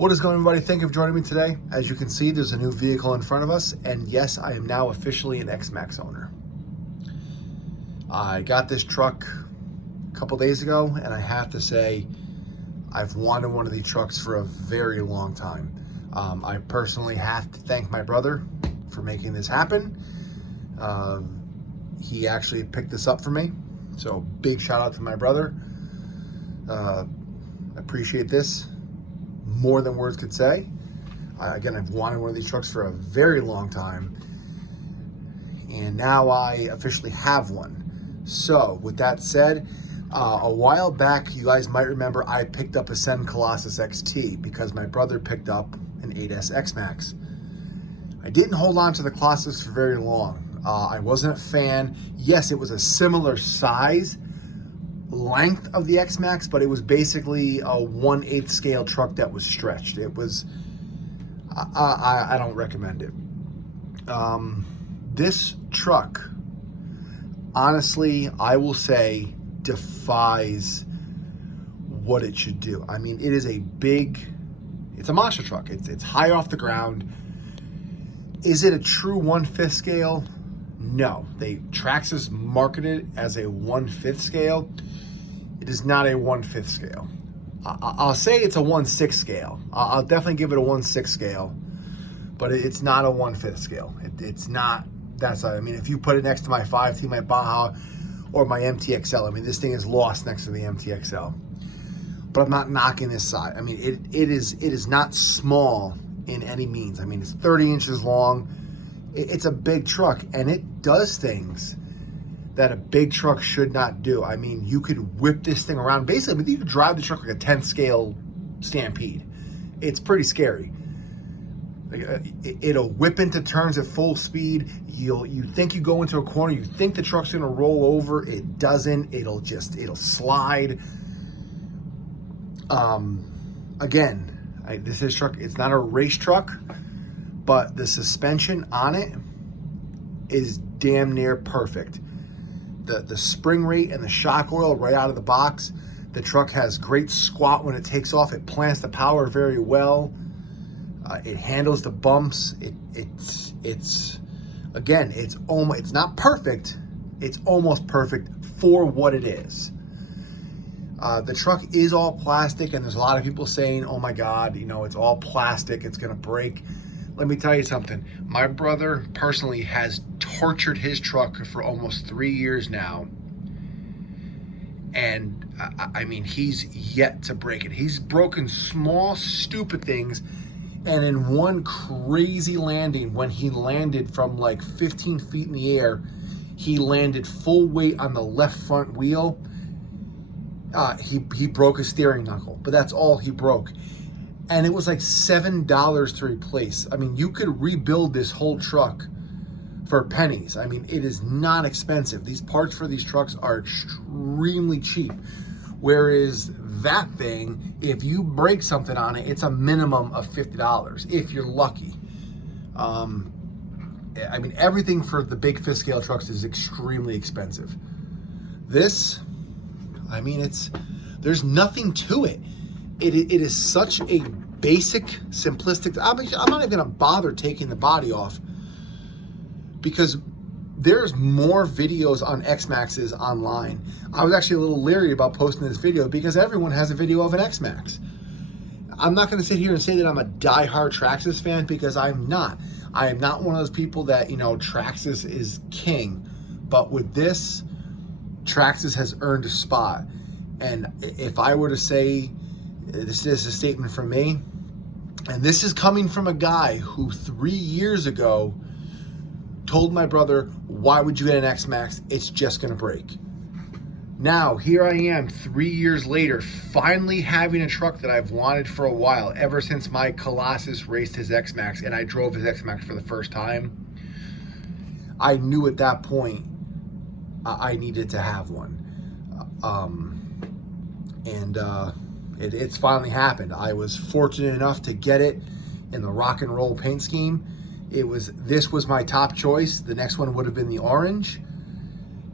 What is going on, everybody? Thank you for joining me today. As you can see, there's a new vehicle in front of us, and yes, I am now officially an XMAXX owner. I got this truck a couple days ago, and I have to say, I've wanted one of these trucks for a very long time. I personally have to thank my brother for making this happen. He actually picked this up for me, so big shout out to my brother. I appreciate this more than words could say. Again, I've wanted one of these trucks for a very long time, and now I officially have one. So with that said, a while back, you guys might remember I picked up a Ascend Colossus XT because my brother picked up an 8S XMAXX. I didn't hold on to the Colossus for very long. I wasn't a fan. Yes, it was a similar size, length of the XMAXX, but it was basically a 1/8 scale truck that was stretched. It was, I don't recommend it. This truck, honestly, I will say, defies what it should do. I mean, it is a big, it's a monster truck. It's high off the ground. Is it a true 1/5 scale? No. TRAXXAS marketed it as a 1/5 scale. It is not a 1/5 scale. I'll say it's a 1/6 scale. I'll definitely give it a 1/6 scale, but it's not a 1/5 scale. It's not that side. I mean, if you put it next to my 5T, my Baja, or my MTXL, I mean, this thing is lost next to the MTXL. But I'm not knocking this side. I mean, it is not small in any means. I mean, it's 30 inches long. It's a big truck, and it does things that a big truck should not do. I mean, you could whip this thing around. Basically, you could drive the truck like a 10 scale Stampede. It's pretty scary. It'll whip into turns at full speed. You think you go into a corner, you think the truck's gonna roll over. It doesn't. It'll slide. Again, this truck, it's not a race truck, but the suspension on it is damn near perfect. The spring rate and the shock oil right out of the box. The truck has great squat when it takes off. It plants the power very well. It handles the bumps. Again, it's not perfect. It's almost perfect for what it is. The truck is all plastic, and there's a lot of people saying, oh my God, you know, it's all plastic, it's gonna break. Let me tell you something. My brother personally has tortured his truck for almost 3 years now. And I mean, he's yet to break it. He's broken small, stupid things. And in one crazy landing, when he landed from like 15 feet in the air, he landed full weight on the left front wheel. He broke his steering knuckle, but that's all he broke. And it was like $7 to replace. I mean, you could rebuild this whole truck for pennies. I mean, it is not expensive. These parts for these trucks are extremely cheap. Whereas that thing, if you break something on it, it's a minimum of $50, if you're lucky. I mean, everything for the big 5th scale trucks is extremely expensive. This, I mean, there's nothing to it. It is such a basic, simplistic, I'm not even gonna bother taking the body off, because there's more videos on XMAXXs online. I was actually a little leery about posting this video because everyone has a video of an XMAXX. I'm not gonna sit here and say that I'm a diehard TRAXXAS fan, because I'm not. I am not one of those people that, you know, TRAXXAS is king. But with this, TRAXXAS has earned a spot. And if I were to say, this is a statement from me, and this is coming from a guy who 3 years ago told my brother, why would you get an XMAXX? It's just gonna break. Now, here I am 3 years later, finally having a truck that I've wanted for a while, ever since my Colossus raced his XMAXX and I drove his XMAXX for the first time. I knew at that point I needed to have one. It's finally happened. I was fortunate enough to get it in the rock and roll paint scheme. This was my top choice. The next one would have been the orange.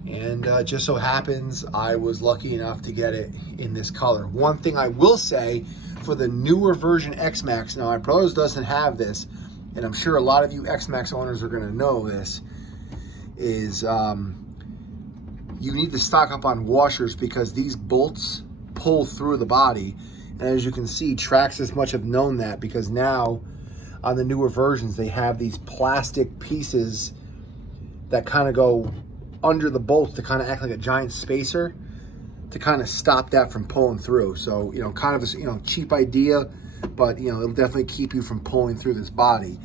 And just so happens I was lucky enough to get it in this color. One thing I will say, for the newer version XMAXX. Now, my brother's doesn't have this, and I'm sure a lot of you XMAXX owners are gonna know this, is you need to stock up on washers because these bolts pull through the body. And as you can see, TRAXXAS much have known that, because now on the newer versions, they have these plastic pieces that kind of go under the bolts to kind of act like a giant spacer to kind of stop that from pulling through. So, you know, kind of a, you know, cheap idea, but, you know, it'll definitely keep you from pulling through this body.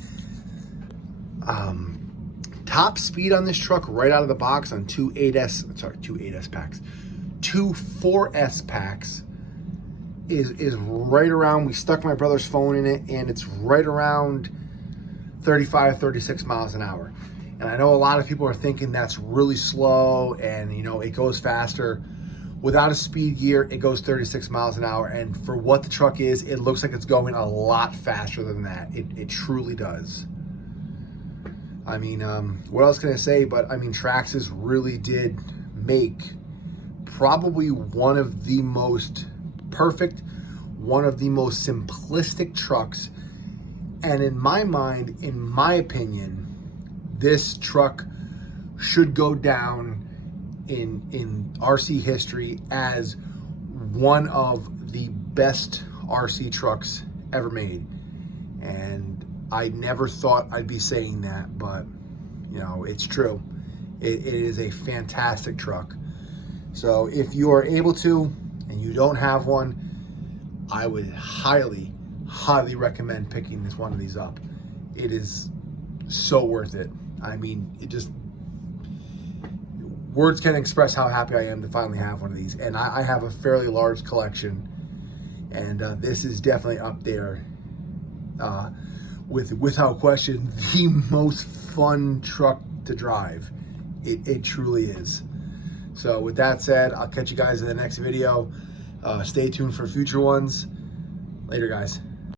Top speed on this truck right out of the box on two 4S packs is right around, we stuck my brother's phone in it, and it's right around 35, 36 miles an hour. And I know a lot of people are thinking that's really slow and, you know, it goes faster. Without a speed gear, it goes 36 miles an hour. And for what the truck is, it looks like it's going a lot faster than that. It truly does. I mean, what else can I say? But I mean, TRAXXAS really did make probably one of the most perfect, one of the most simplistic trucks. And in my mind, in my opinion, this truck should go down in RC history as one of the best RC trucks ever made. And I never thought I'd be saying that, but you know, it's true. It is a fantastic truck. So if you are able to and you don't have one, I would highly, highly recommend picking one of these up. It is so worth it. I mean, it just, words can't express how happy I am to finally have one of these. And I have a fairly large collection, and this is definitely up there without question, the most fun truck to drive. It truly is. So with that said, I'll catch you guys in the next video. Stay tuned for future ones. Later, guys.